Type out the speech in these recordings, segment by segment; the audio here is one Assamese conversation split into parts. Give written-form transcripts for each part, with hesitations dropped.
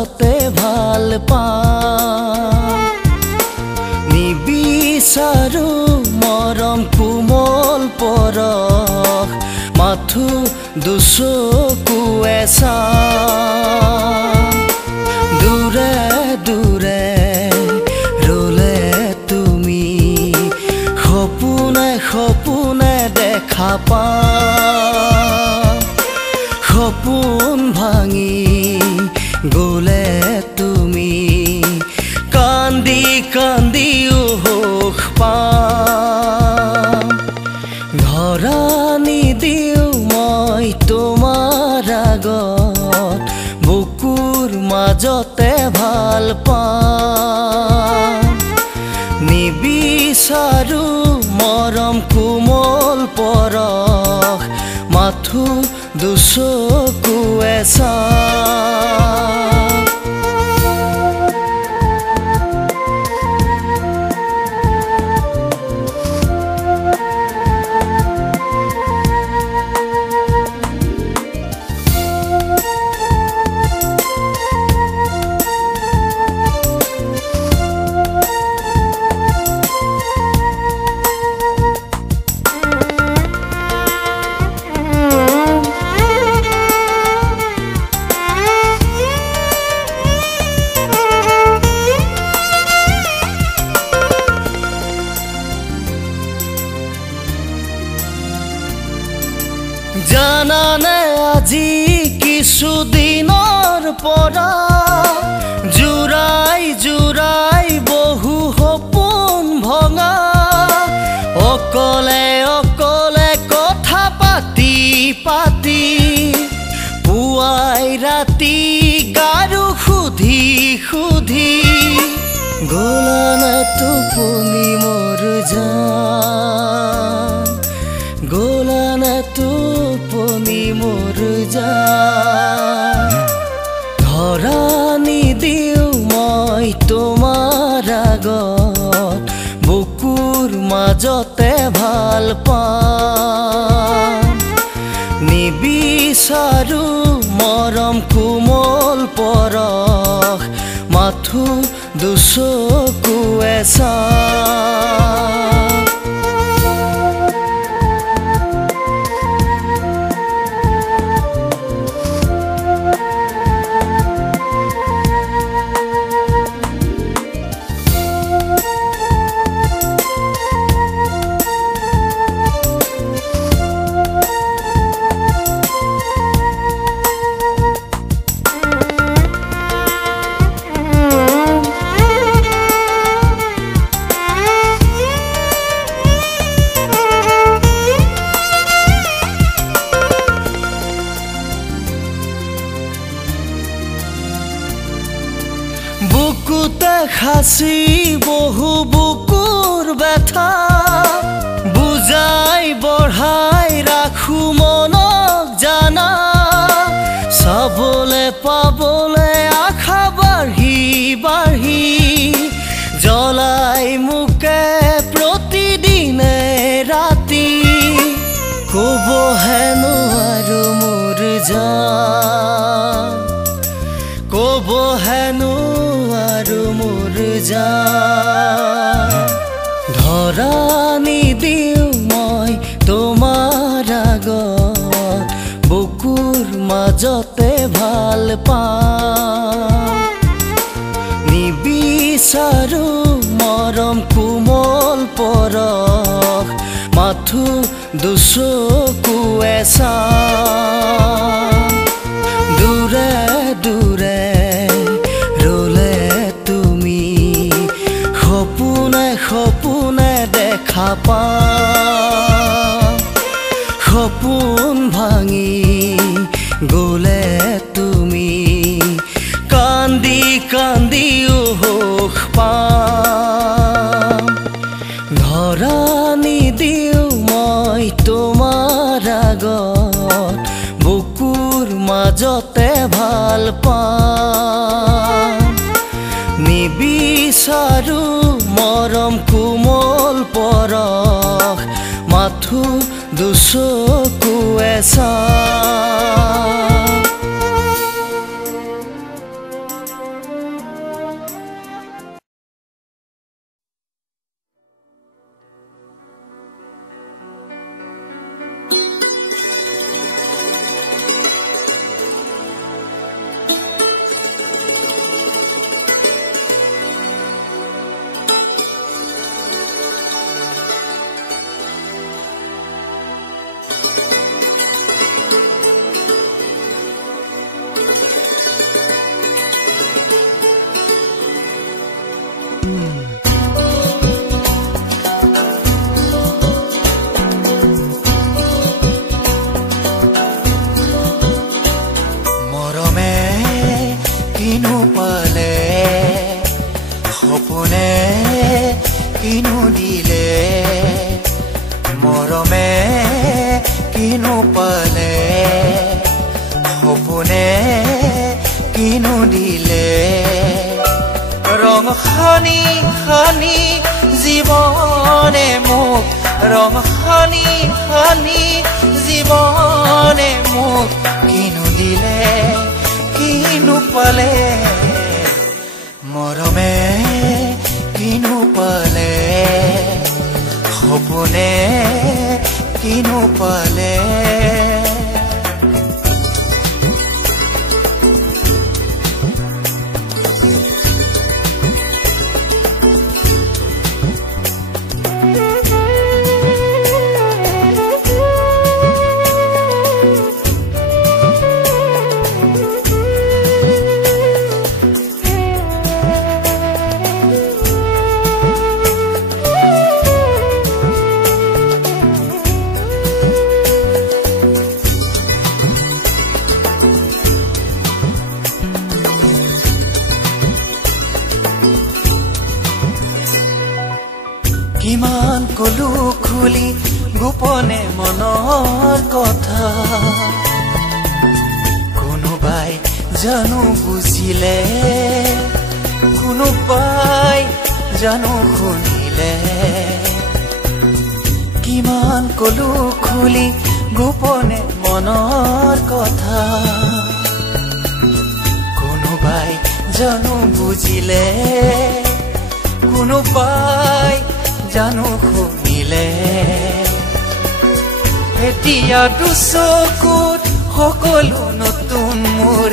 মাজতে ভাল পাম নিবিচাৰো মৰম কোমল পৰশ মাথো দুচকুৱে চাম দূৰে দূৰে ৰলে তুমি সপোনে সপোনে দেখা পাম সপোন ভাঙি গলে তুমি কান্দি কান্দি সুখ পাম ধৰা নিদিও মই তোমাৰ আগত বুকুৰ মাজতে ভাল পাম নিবিচাৰো মৰম কোমল পৰশ মাথো দুচকুৱে চাম জানানে আজি কিছুদিনৰ পৰা জুৰাই জুৰাই বহু সপোন ভঙা অকলে অকলে কথা পাতি পাতি পুৱাই ৰাতি গাৰু সুধি সুধি গলানে টোপনি মোৰ জান গলানে টোপনি মোৰ জান ধৰা নিদিও মই তোমাৰ আগত বুকুৰ মাজতে ভাল পাম নিবিচাৰো মৰম কোমল পৰশ মাথো দুচকুৱে চাম বুকুতে খাচি বহু বুকুৰ ব্যথা বুজাই বঢ়াই ৰাখো মনক জানা চাবলে পাবলে আশা বাঢ়ি বাঢ়ি জ্বলাই মোকে প্ৰতিদিনে ৰাতি ক'ব হেনো আৰু মোৰ জান ক'ব হেনো আৰু মোৰ জান ধৰা নিদিও মই তোমাৰ আগত বুকুৰ মাজতে ভাল পাম নিবিচাৰো মৰম কোমল পৰশ মাথো দুচকুৱে চাম দূৰে দূৰে ৰলে তুমি সপোনে সপোনে দেখা পাম সপোন ভাঙি গলে তুমি কান্দি কান্দি সুখ পাম ধৰা নিদিও মই তোমাৰ আগত বুকুৰ মাজতে ভাল পাম নিবিচাৰো মৰম কোমল পৰশ মাথো দুচকুৱে। 月さ 「কিনো পালে সপোনে কিনো দিলে ৰং সানি সানি জীৱনে মোক ৰং সানি সানি জীৱনে মোক কিনো দিলে কিনো পালে মৰমে কিনো পালে সপোনে কিনো পালে কিমান কলু খুলি গোপনে মনৰ কথা কোনোবাই জানো বুজিলে কোনোবাই জানো শুনিলে কিমান কলু খুলি গোপনে মনৰ কথা কোনোবাই জানো বুজিলে কোনোবাই জানো শুনিলে এতিয়া দুচকুত সকলো নতুন মোৰ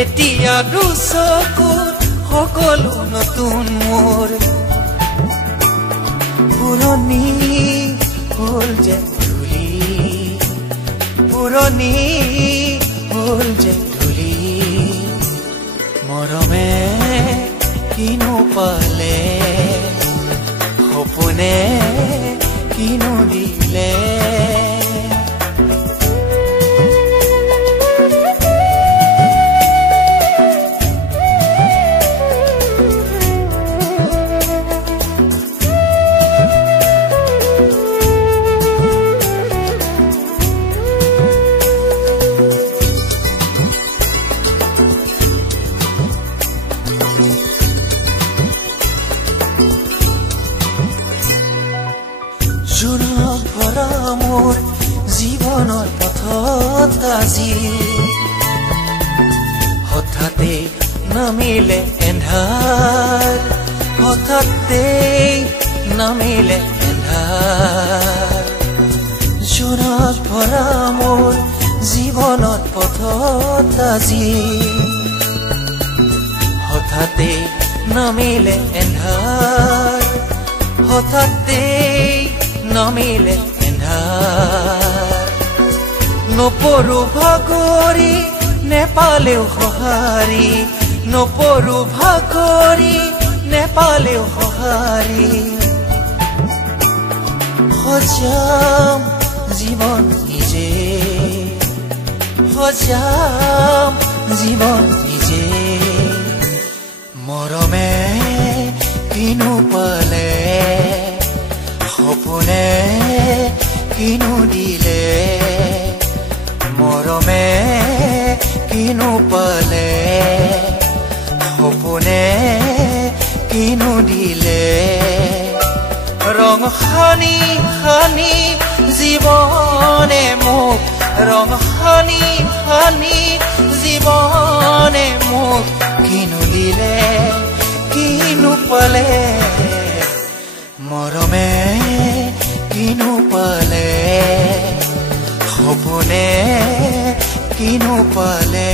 এতিয়া দুচকুত সকলো নতুন মোৰ পুৰণি হ'ল যে ধূলি পুৰণি হ'ল যে ধূলি মৰমে কিনো পালে সপোনে কিনো দিলে জোনাক ভৰা মোৰ জীৱনৰ পথত আজি হঠাতে নামিলে এন্ধাৰ হঠাতে নামিলে এন্ধাৰ জোনাক ভৰা মোৰ জীৱনৰ পথত আজি হঠাতে নামিলে এন্ধাৰ হঠাতে নামিলে এন্ধাৰ নপৰো ভাগৰি নেপালেও সঁহাৰি নপৰো ভাগৰি নেপালেও সঁহাৰি সজাম জীৱন নিজে সজাম জীৱন নিজে মৰমে কিনো পালে সপোনে কিনো দিলে মৰমে কিনো পালে সপোনে কিনো দিলে ৰং সানি সানি জীৱনে মোক ৰং সানি সানি জীৱনে মোক কিনো দিলে কিনো পালে মৰমে কিনো পালে সপোনে কিনো পালে